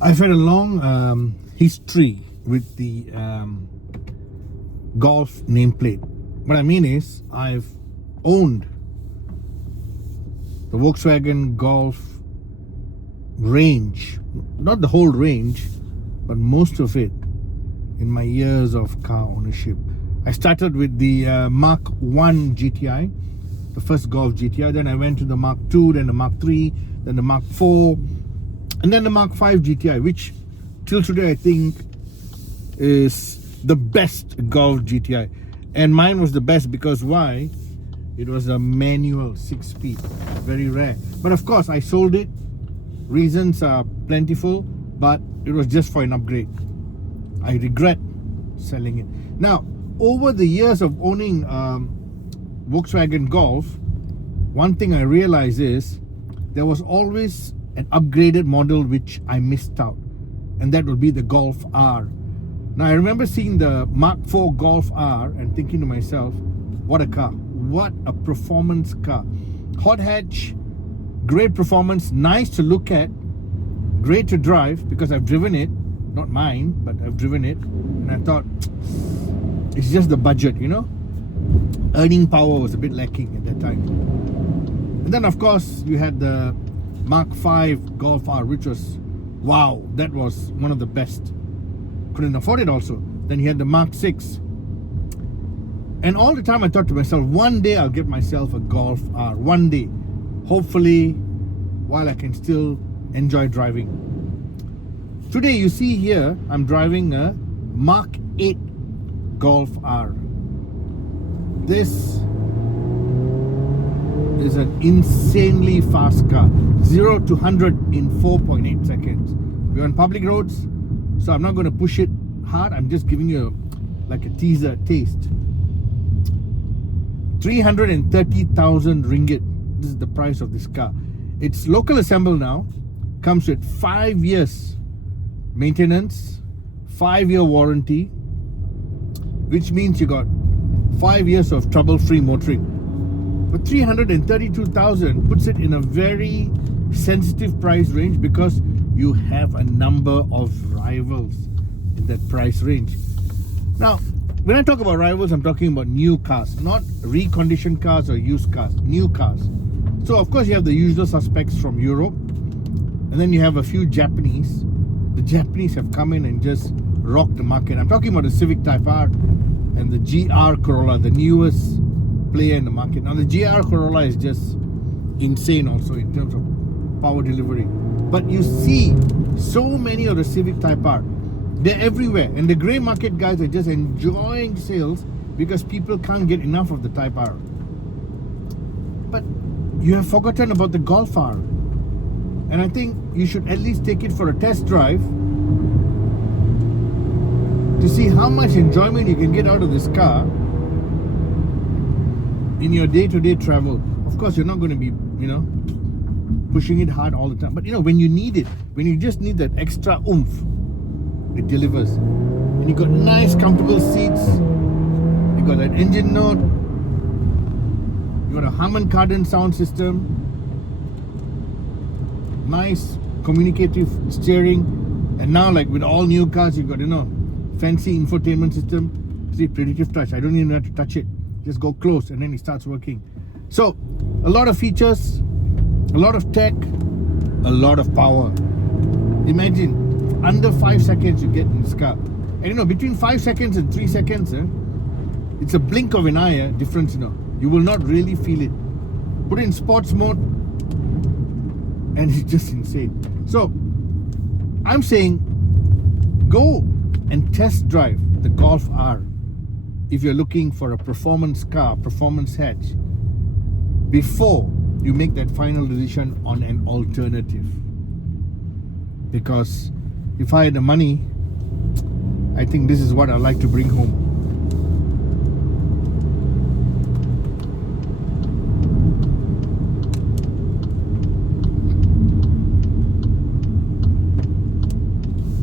I've had a long history with the Golf nameplate. What I mean is, I've owned the Volkswagen Golf range, not the whole range, but most of it in my years of car ownership. I started with the Mark 1 GTI, the first Golf GTI, then I went to the Mark 2, then the Mark 3, then the Mark 4, and then the Mark 5 GTI, which till today I think is the best Golf GTI. And mine was the best because why? It was a manual 6-speed, very rare. But of course I sold it. Reasons are plentiful, but it was just for an upgrade. I regret selling it. Now, over the years of owning Volkswagen Golf, one thing I realized is there was always an upgraded model which I missed out, and that would be the Golf R. Now, I remember seeing the Mark IV Golf R and thinking to myself, what a car, what a performance car. Hot hatch, great performance, nice to look at, great to drive, because I've driven it, not mine, but I've driven it, and I thought, it's just the budget, you know. Earning power was a bit lacking at that time. And then of course you had the Mark V Golf R, which was, wow, that was one of the best. Couldn't afford it also. Then you had the Mark 6. And all the time I thought to myself, one day I'll get myself a Golf R. One day. Hopefully, while I can still enjoy driving. Today you see here, I'm driving a Mark 8 Golf R. This is an insanely fast car. 0 to 100 in 4.8 seconds. We're on public roads, so I'm not going to push it hard. I'm just giving you like a teaser taste. 330,000 ringgit. This is the price of this car. It's local assembled now. Comes with 5 years maintenance, 5-year warranty, which means you got 5 years of trouble-free motoring. But 332,000 puts it in a very sensitive price range because you have a number of rivals in that price range. Now, when I talk about rivals, I'm talking about new cars, not reconditioned cars or used cars, new cars. So of course you have the usual suspects from Europe, and then you have a few Japanese. The Japanese have come in and just rocked the market. I'm talking about the Civic Type R and the GR Corolla, the newest player in the market. Now the GR Corolla is just insane also in terms of power delivery. But you see so many of the Civic Type R. They're everywhere, and the grey market guys are just enjoying sales because people can't get enough of the Type R. But you have forgotten about the Golf R, and I think you should at least take it for a test drive to see how much enjoyment you can get out of this car in your day-to-day travel. Of course, you're not going to be, you know, pushing it hard all the time, but you know, when you need it, when you just need that extra oomph, it delivers. And you got nice comfortable seats, you got that engine note, you got a Harman Kardon sound system, nice communicative steering, and now like with all new cars you got, you know, fancy infotainment system. See, predictive touch, I don't even have to touch it, just go close and then it starts working. So a lot of features, a lot of tech, a lot of power. Imagine under 5 seconds you get in this car, and you know, between 5 seconds and 3 seconds, it's a blink of an eye difference. You know, you will not really feel it. Put it in sports mode and it's just insane. So I'm saying go and test drive the Golf R if you're looking for a performance car, performance hatch, before you make that final decision on an alternative. Because if I had the money, I think this is what I like to bring home.